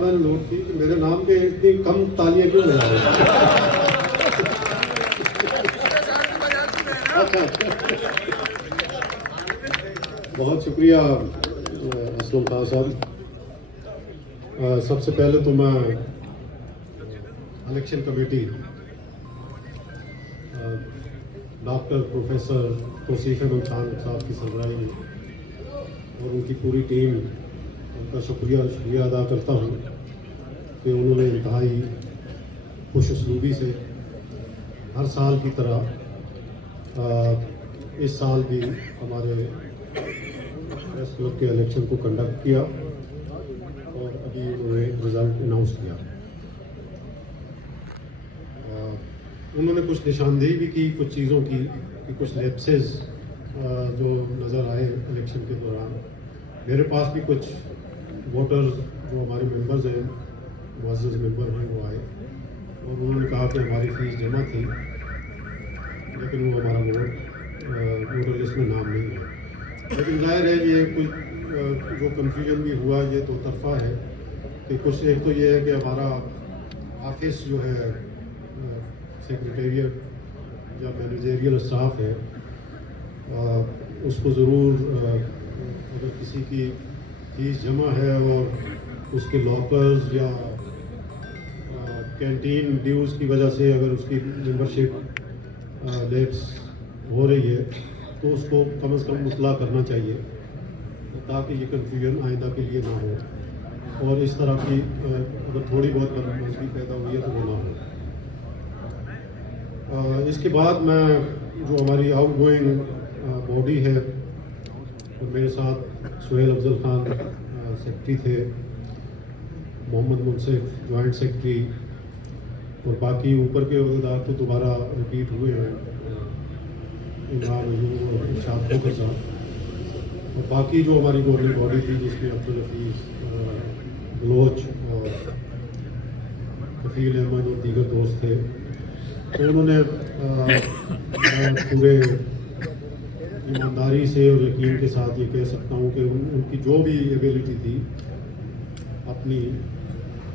میں نے نوٹ کی کہ میرے نام کے اتنی کم تالیاں کیوں بجا رہے ہیں. بہت شکریہ اسلم خان صاحب. سب سے پہلے تو میں الیکشن کمیٹی ڈاکٹر پروفیسر توصیف احمد خان صاحب کی سربراہی میں اور ان کی پوری ٹیم ان کا شکریہ ادا کرتا ہوں کہ انہوں نے انتہائی خوش اسلوبی سے ہر سال کی طرح اس سال بھی ہمارے پریس کلب کے الیکشن کو کنڈکٹ کیا اور ابھی انہوں نے رزلٹ اناؤنس کیا. انہوں نے کچھ نشاندہی بھی کی کچھ چیزوں کی کہ کچھ لیپسز جو نظر آئے الیکشن کے دوران. میرے پاس بھی کچھ ووٹرز جو ہمارے ممبرز ہیں معزز ممبر ہیں وہ آئے اور انہوں نے کہا کہ ہماری فیس جمع تھی لیکن وہ ہمارا ووٹر لسٹ میں نام نہیں ہے. لیکن ظاہر ہے یہ کچھ جو کنفیوژن بھی ہوا یہ دو طرفہ ہے کہ کچھ ایک تو یہ ہے کہ ہمارا آفس جو ہے سیکریٹریٹ یا مینیجریل اسٹاف ہے اس کو ضرور اگر کسی کی فیس جمع ہے اور اس کے لاکرز یا کینٹین ڈیوز کی وجہ سے اگر اس کی ممبرشپ لیپس ہو رہی ہے تو اس کو کم از کم اطلاع کرنا چاہیے تاکہ یہ کنفیوژن آئندہ کے لیے نہ ہو اور اس طرح کی اگر تھوڑی بہت بدمزگی پیدا ہوئی ہے تو وہ نہ ہو. اس کے بعد میں جو ہماری آؤٹ گوئنگ باڈی ہے میرے ساتھ سہیل افضل خان سیکرٹری تھے, محمد منصف جوائنٹ سیکرٹری اور باقی اوپر کے عہدیدار تو دوبارہ ریپیٹ ہوئے ہیں, عمران ایوب اور ارشاد کھوکھر صاحب, اور باقی جو ہماری گورننگ باڈی تھی جس میں عبدالحفیظ بلوچ اور کفیل احمد اور دیگر دوست تھے. تو انہوں نے پورے ایمانداری سے اور یقین کے ساتھ یہ کہہ سکتا ہوں کہ ان کی جو بھی ایبیلٹی تھی اپنی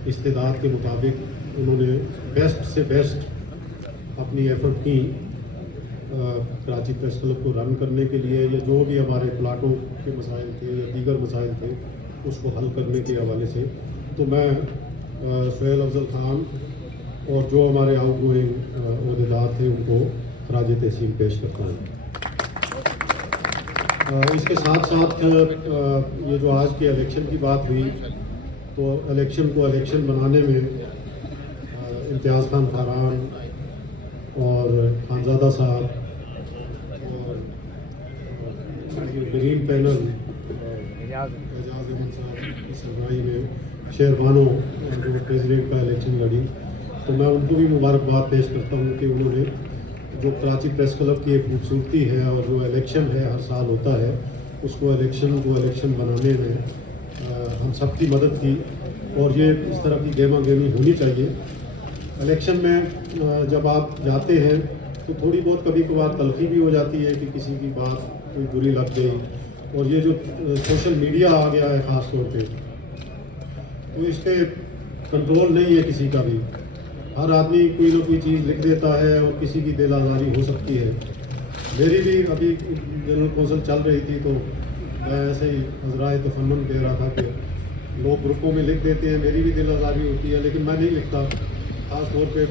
استعداد کے مطابق انہوں نے بیسٹ سے بیسٹ اپنی ایفرٹ کی کراچی پریس کلب کو رن کرنے کے لیے, یا جو بھی ہمارے پلاٹوں کے مسائل تھے یا دیگر مسائل تھے اس کو حل کرنے کے حوالے سے. تو میں سہیل افضل خان اور جو ہمارے آؤٹ گوئنگ عہدیدار تھے ان کو خراج تحسین پیش کرتا ہوں. اس کے ساتھ ساتھ یہ جو آج کے الیکشن کی بات ہوئی تو الیکشن کو الیکشن بنانے میں امتیاز خان فاران اور خانزادہ صاحب اور گرین پینل اعجاز احمد صاحب کی سربراہی میں شہربانو جو پریزیڈنٹ کا الیکشن لڑی, تو میں ان کو بھی مبارکباد پیش کرتا ہوں کہ انہوں نے جو کراچی پریس کلب کی ایک خوبصورتی ہے اور جو الیکشن ہے ہر سال ہوتا ہے اس کو الیکشن بنانے میں ہم سب کی مدد کی, اور یہ اس طرح کی گیما گیمی ہونی چاہیے. الیکشن میں جب آپ جاتے ہیں تو تھوڑی بہت کبھی کبھار تلخی بھی ہو جاتی ہے کہ کسی کی بات کوئی بری لگ گئی, اور یہ جو سوشل میڈیا آ گیا ہے خاص طور پہ تو اس پہ کنٹرول نہیں ہے کسی کا بھی. ہر آدمی کوئی نہ کوئی چیز لکھ دیتا ہے اور کسی کی دل آزاری ہو سکتی ہے. میری بھی ابھی جنرل کونسل چل رہی تھی تو میں ایسے ہی عذرائے تفنن کہہ رہا تھا کہ لوگ گروپوں میں لکھ دیتے ہیں, میری بھی دل آزاری ہوتی ہے لیکن میں نہیں لکھتا. خاص طور پہ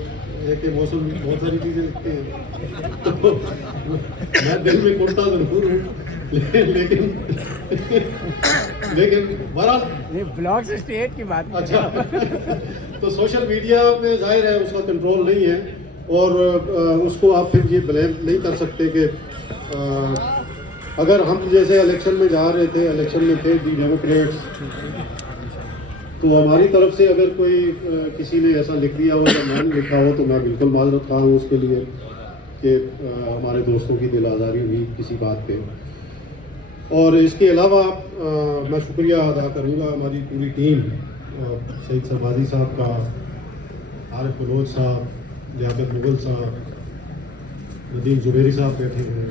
ایک موسم میں بہت ساری چیزیں لکھتے ہیں تو میں دل میں کوٹتا ضرور ہوں لیکن بہرحال بلاگ سے اسٹیٹ کی بات. اچھا تو سوشل میڈیا میں ظاہر ہے اس کا کنٹرول نہیں ہے اور اس کو آپ پھر یہ بلیم نہیں کر سکتے کہ اگر ہم جیسے الیکشن میں جا رہے تھے, الیکشن میں تھے دی ڈیموکریٹس, تو ہماری طرف سے اگر کوئی کسی نے ایسا لکھ دیا ہو یا میں نے لکھا ہو تو میں بالکل معذرت خواہ ہوں اس کے لیے کہ ہمارے دوستوں کی دل آزاری ہوئی کسی بات پہ. اور اس کے علاوہ میں شکریہ ادا کروں گا ہماری پوری ٹیم, شہید سربازی صاحب کا, عارف بلوچ صاحب, لیاقت مغل صاحب, ندیم زبیری صاحب بیٹھے ہیں,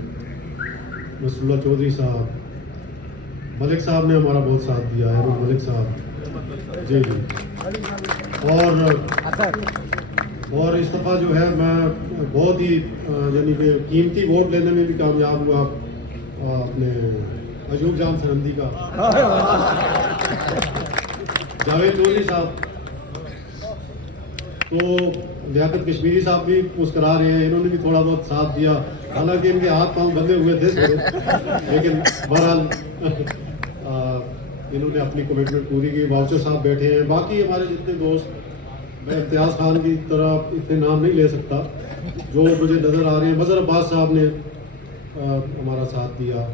نصر اللہ چودھری صاحب, ملک صاحب نے ہمارا بہت ساتھ دیا ہے, ملک صاحب جی اور اس دفعہ جو ہے میں بہت ہی یعنی کہ قیمتی ووٹ لینے میں بھی کامیاب ہوا اپنے ایوب جان سرندی کا، جاوید چودھری صاحب، تو لیاقت کشمیری صاحب بھی مسکرا رہے ہیں، انہوں نے بھی تھوڑا بہت ساتھ دیا، حالانکہ ان کے ہاتھ پاؤں بندھے ہوئے تھے لیکن بہرحال انہوں نے اپنی کمٹمنٹ پوری کی۔ واؤچر صاحب بیٹھے ہیں، باقی ہمارے جتنے دوست، میں امتیاز خان کی طرح اتنے نام نہیں لے سکتا جو مجھے نظر آ رہے ہیں، مظہر عباس صاحب نے ہمارا ساتھ دیا،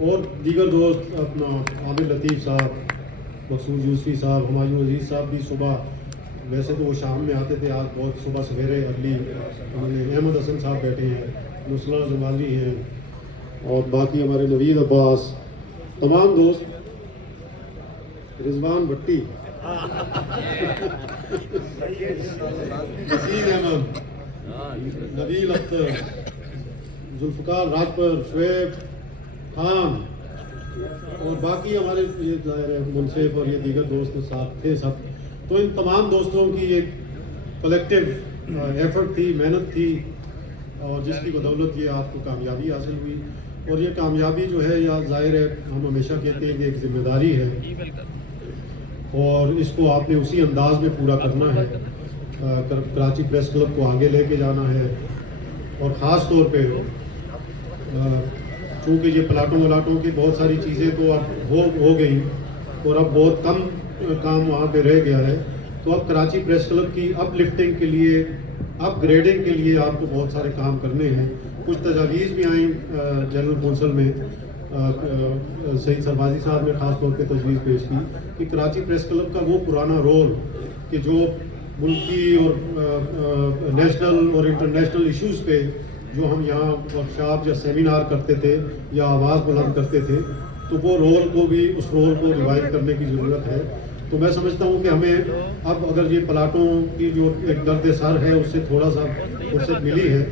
اور دیگر دوست اپنا عامر لطیف صاحب، مقصود یوسفی صاحب، ہمایوں عزیز صاحب بھی صبح، ویسے تو وہ شام میں آتے تھے، آج بہت صبح سویرے ارلی، احمد حسن صاحب بیٹھے ہیں، نصرت جمالی ہیں، اور باقی ہمارے نوید عباس، تمام دوست، رضوان بھٹی، حسین احمد، نبیل اختر، ذوالفقار راجپر، شعیب خان، اور باقی ہمارے یہ ظاہر ہے منصف اور یہ دیگر دوست ساتھ تھے سب، تو ان تمام دوستوں کی ایک کلیکٹیو ایفرٹ تھی، محنت تھی، اور جس کی بدولت یہ آپ کو کامیابی حاصل ہوئی۔ اور یہ کامیابی جو ہے یا ظاہر ہے ہم ہمیشہ کہتے ہیں کہ ایک ذمہ داری ہے، اور اس کو آپ نے اسی انداز میں پورا کرنا ہے، کراچی پریس کلب کو آگے لے کے جانا ہے، اور خاص طور پہ چونکہ یہ پلاٹوں ولاٹوں کی بہت ساری چیزیں تو اب ہو گئیں اور اب بہت کم کام وہاں پہ رہ گیا ہے، تو اب کراچی پریس کلب کی اپ لفٹنگ کے لیے، اپ گریڈنگ کے لیے آپ کو بہت سارے کام کرنے ہیں۔ کچھ تجاویز بھی آئیں جنرل کونسل میں، سعید سربازی صاحب نے خاص طور پہ تجویز پیش کی کہ کراچی پریس کلب کا وہ پرانا رول کہ جو ملکی اور نیشنل اور انٹرنیشنل ایشوز پہ جو ہم یہاں ورکشاپ یا سیمینار کرتے تھے یا آواز بلند کرتے تھے، تو وہ رول کو بھی، اس رول کو ریوائیو کرنے کی ضرورت ہے۔ تو میں سمجھتا ہوں کہ ہمیں اب اگر یہ پلاٹوں کی جو ایک درد سر ہے اس سے تھوڑا سا فرصت ملی ہے،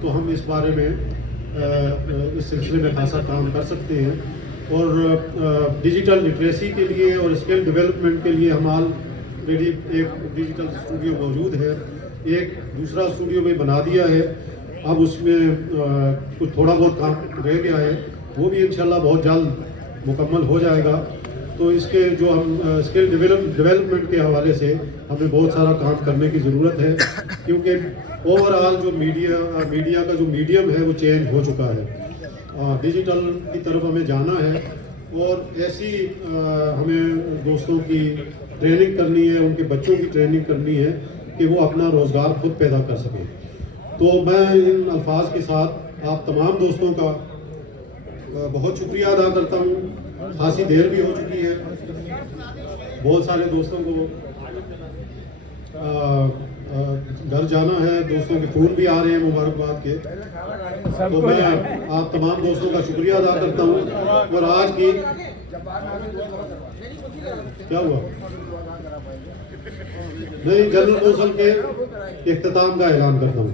تو ہم اس بارے میں اس سلسلے میں خاصا کام کر سکتے ہیں، اور ڈیجیٹل لٹریسی کے لیے اور اسکل ڈیولپمنٹ کے لیے ہم آلریڈی ایک ڈیجیٹل اسٹوڈیو موجود ہے، ایک دوسرا اسٹوڈیو بھی بنا دیا ہے، اب اس میں کچھ تھوڑا بہت کام رہ گیا ہے، وہ بھی انشاءاللہ بہت جلد مکمل ہو جائے گا۔ تو اس کے جو ہم اسکل ڈیولپمنٹ کے حوالے سے ہمیں بہت سارا کام کرنے کی ضرورت ہے، کیونکہ اوور آل جو میڈیا کا جو میڈیم ہے وہ چینج ہو چکا ہے، ڈیجیٹل کی طرف ہمیں جانا ہے، اور ایسی ہمیں دوستوں کی ٹریننگ کرنی ہے، ان کے بچوں کی ٹریننگ کرنی ہے کہ وہ اپنا روزگار خود پیدا کر سکیں۔ تو میں ان الفاظ کے ساتھ آپ تمام دوستوں کا بہت شکریہ ادا کرتا ہوں، خاصی دیر بھی ہو چکی ہے، بہت سارے دوستوں کو گھر جانا ہے، دوستوں کے فون بھی آ رہے ہیں مبارکباد کے، تو میں آپ تمام دوستوں کا شکریہ ادا کرتا ہوں، اور آج کی کیا ہوا نہیں جنرل کونسل کے اختتام کا اعلان کرتا ہوں۔